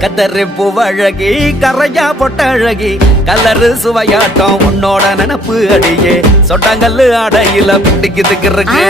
கத்தரிப்பு அழகி கரையா பொட்ட அழகி கலரு சுவையாட்டம் உன்னோட நினப்பு அடியே. சொட்டாங்கல்லு அடையில பிடிக்குதுக்கு இருக்கு